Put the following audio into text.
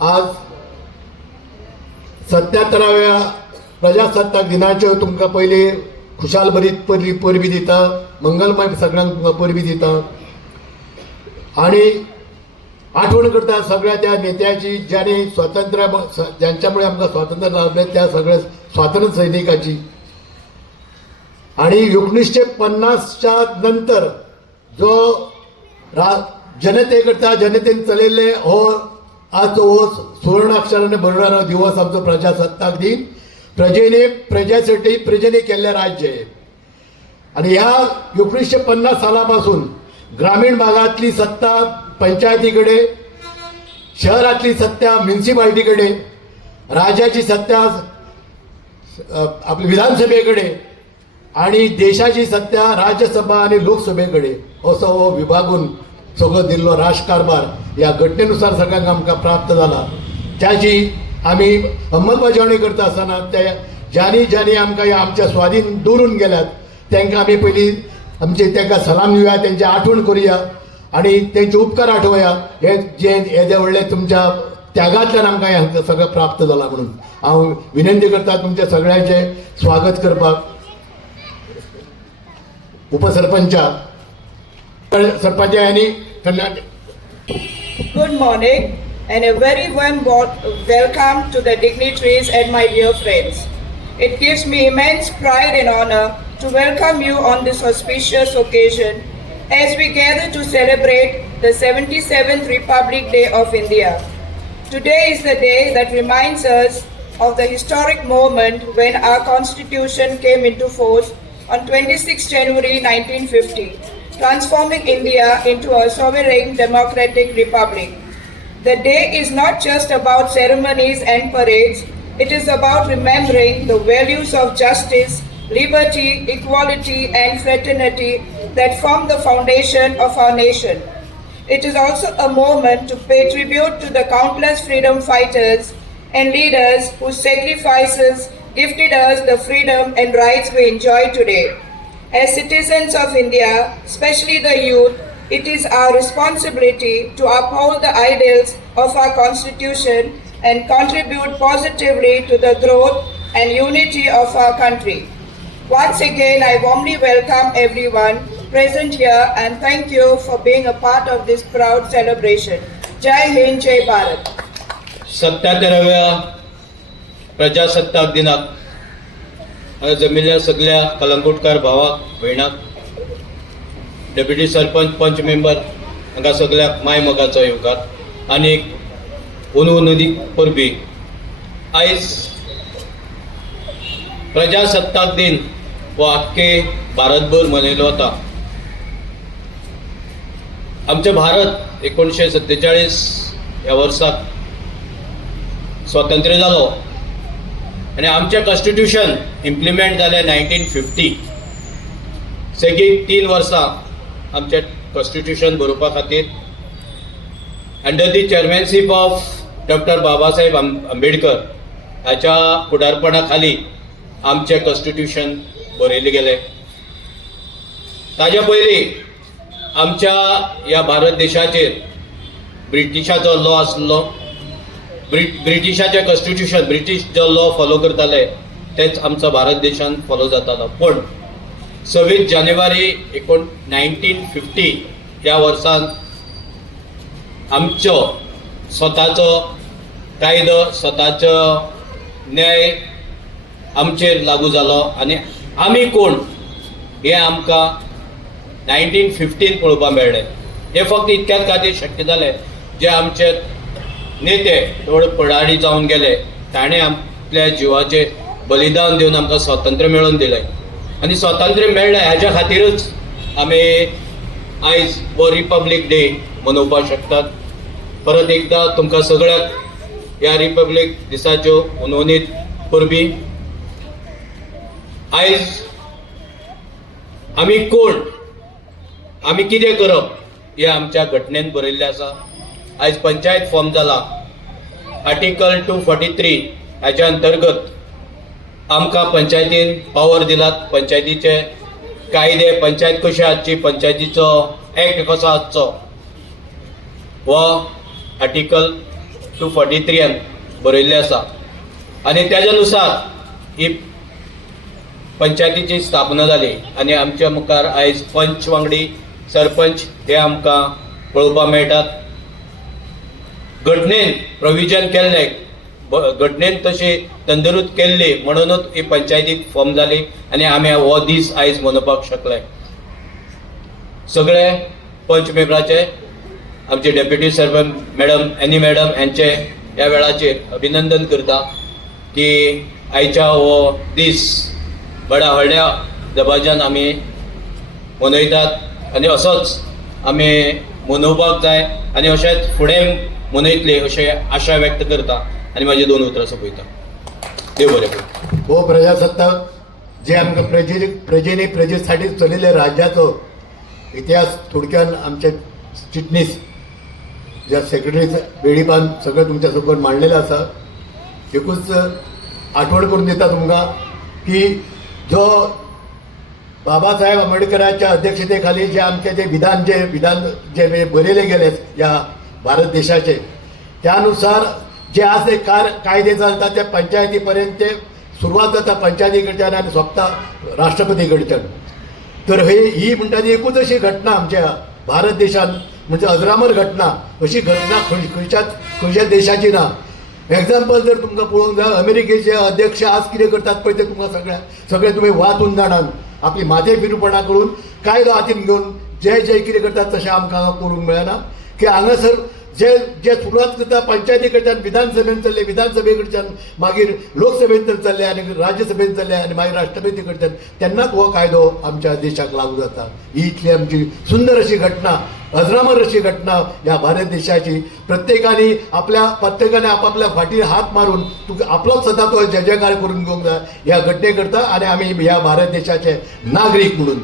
आज 77व्या प्रजासत्ताक दिनाच्यो तुमकां पयली खुशाल बरी परबी दिता, मंगलमय सगळ्यांक तुमकां परबी दिता आणि आठवण करता सगळ्या त्या नेत्याची ज्यांनी स्वातंत्र्य ज्यांच्यामुळे आमकां स्वातंत्र्य लाभलें त्या सगळ्या स्वातंत्र्य सैनिकाची। आणि 1950च्या नंतर जो जनते करता जनतेन चलयल्ले हो आज हो सुवर्णाक्षराने बरोवणारो दिवस आमचो प्रजासत्ताक दिन। प्रजेसाठी प्रजेने केल्लें राज्य आहे आणि ह्या 1950 सालापासून ग्रामीण भागातली सत्ता पंचायतीकडे, शहरातली सत्ता म्युन्सिपाल्टीकडे, राज्याची सत्ता आपली विधानसभेकडे आणि देशाची सत्ता राज्यसभा आणि लोकसभेकडे असो हो विभागून सगळो दिल्लो राजकारभार या घटनेनुसार सगळ्यांक आमकां प्राप्त जाला। त्याची आम्ही अंमलबजावणी करता आसतना त्या ज्यांनी आमकां आमच्या स्वाधीन दवरून गेल्यात तांकां आमी पयलीं तांकां सलाम दिवया, त्यांची आठवण करुया आणि त्यांचे उपकार आठवया। हे जे येदे व्हडले तुमच्या त्यागांतल्यान आमकां हें सगळें प्राप्त जाला म्हणून हांव विनंती करता तुमच्या सगळ्यांचे स्वागत करपाक। उपसरपंचा सरपंच यांनी Good morning and a very warm welcome to the dignitaries and my dear friends. It gives me immense pride and honor to welcome you on this auspicious occasion as we gather to celebrate the 77th Republic Day of India. Today is the day that reminds us of the historic moment when our Constitution came into force on 26 January 1950, transforming India into a sovereign democratic republic. The day is not just about ceremonies and parades, it is about remembering the values of justice, liberty, equality and fraternity that form the foundation of our nation. It is also a moment to pay tribute to the countless freedom fighters and leaders whose sacrifices gifted us the freedom and rights we enjoy today. As citizens of India, especially the youth, it is our responsibility to uphold the ideals of our Constitution and contribute positively to the growth and unity of our country. Once again, I warmly welcome everyone present here and thank you for being a part of this proud celebration. Jai Hind, Jai Bharat. 77व्या प्रजासत्ताक दिनाक जमिल्ल्या सगळ्या कलंगूटकार भावाक भयणाक, deputy sarpanch पंच member हांकां सगळ्याक माय मोगाचो येवकार आनी उदी परबी। आयज प्रजासत्ताक दिन हो आख्खे भारतभर मनयलो वता। आमचो भारत 1947 ह्या वर्साक स्वतंत्र जालो आणि आमचे कॉन्स्टिट्यूशन इम्प्लिमेंट जालें 1950। सेगीत 3 वर्सां आमचे कॉन्स्टिट्यूशन बरोवपा खातीर under the chairmanship of doctor Babasaheb Ambedkar हाच्या फुडारपणा खाली आमचे कॉन्स्टिट्यूशन बरयले गेले। ताज्या पयलीं आमच्या ह्या भारत देशाचेर ब्रिटिशाचो लॉ आसलो। ब्रिटिशाचे कॉन्स्टिट्यूशन, ब्रिटीश जो लॉ फॉलो करताले तेच आमचो भारत देशान फॉलो जातालो। पण 26 जानेवारी 1950 ह्या वर्सान आमचो स्वताचो कायदो, स्वताचो न्याय आमचेर लागू जालो आणि आमी कोण हे आमकां 1950 पळोवपा मेळ्ळें। हे फक्त इतक्याच खातीर शक्य जालें जे आमचे नेते थोडे पुढारी जावन गेले, ताणें आपल्या जिवाचे बलिदान दिवन आमकां स्वातंत्र्य मेळोवन दिलें आणि स्वातंत्र्य मेळ्ळें हाच्या खातीरच आमी आयज हो रिपब्लीक डे मनोवपाक शकतात। परत एकदा तुमकां सगळ्यांक ह्या रिपब्लीक दिसाच्यो उनवणीत परबी। आयज आमी कोण, आमी कितें करप हें आमच्या घटनेन बरयल्लें आसा। आयज पंचायत फॉर्म जाला, आर्टिकल 243 हाच्या अंतर्गत आमकां पंचायतीन पावर दिलात, पंचायतीचे कायदे, पंचायत कशी आसची, पंचायतीचो ऍक्ट कसो आसचो, हो आर्टिकल 243 बरयल्लें आसा आनी त्यानुसार ही पंचायतीची स्थापना जाली आनी आमच्या मुखार आयज पंच वांगडी सरपंच हे आमकां पळोवपाक मेळटात. घटनेन प्रोविजन केल्ले, घटनेन तशी तंदुरूत केल्ली म्हणूनच ही पंचायतीक फॉर्म जाली आनी आमी हो दीस आयज मनोवपाक शकले. सगळे पंच मेंबराचे, आमचे deputy sarpanch madam any madam यांचे ह्या वेळाचेर अभिनंदन करता की आयच्या हो दीस बड्या व्हडल्या दबाज्यान आमी मनयतात आनी असोच आमी मनोवपाक जाय आनी अशेंच फुडें मनयतले अशें आशा व्यक्त करता आनी म्हाजी 2 उतरां सोंपयता. देव बरें करूं. हो प्रजासत्ताक जे आमकां प्रजेनी प्रजेसाठी चलिल्ल्या राज्याचो इतिहास थोडक्यान आमचे चिटणीस ज्या सेक्रेटरी वेळीपान सगळें तुमच्या सकयल मांडलेलें आसा. एकूच आठवण करून दिता तुमकां की जो बाबासाहेब आंबेडकरांच्या अध्यक्षतेखाली जे आमचे जे विधान जे बरयले गेले या भारत देशाचे, त्यानुसार जे आज ते कायदे चालतात ते पंचायती पर्यंत सुरवात जाता पंचायती कडच्यान आनी सोंपता राष्ट्रपती कडच्यान. तर ही म्हणटा ती एकूच अशी घटना आमच्या भारत देशान म्हणजे अजरामर घटना. अशी घटना खंयच्याच देशाची ना. एग्जाम्पल जर तुमकां पळोवंक जाय, अमेरिकेचे अध्यक्ष आज कितें करतात पळय ते तुमकां सगळे तुमी वाचून जाणात. आपली माथे फिरूपणा करून कायदो हातीन घेवन जे कितें करतात तशें आमकां हांगा करूंक मेळना. की हांगासर जे सुरवात करता पंचायती कडच्यान विधानसभेन चल्ले, विधानसभे कडच्यान मागीर लोकसभेन चल्ले आनी राज्यसभेन चल्ले आनी मागीर राष्ट्रपती कडच्यान तेन्नाच हो कायदो आमच्या देशाक लागू जाता. ही इतली आमची सुंदर अशी घटना, अजरामर अशी घटना ह्या भारत देशाची. प्रत्येकाने आपापल्या फाटीर हात मारून आपलोच सदां तो जयकार करून घेवंक जाय ह्या घटने करता. आनी आमी ह्या भारत देशाचे नागरीक म्हणून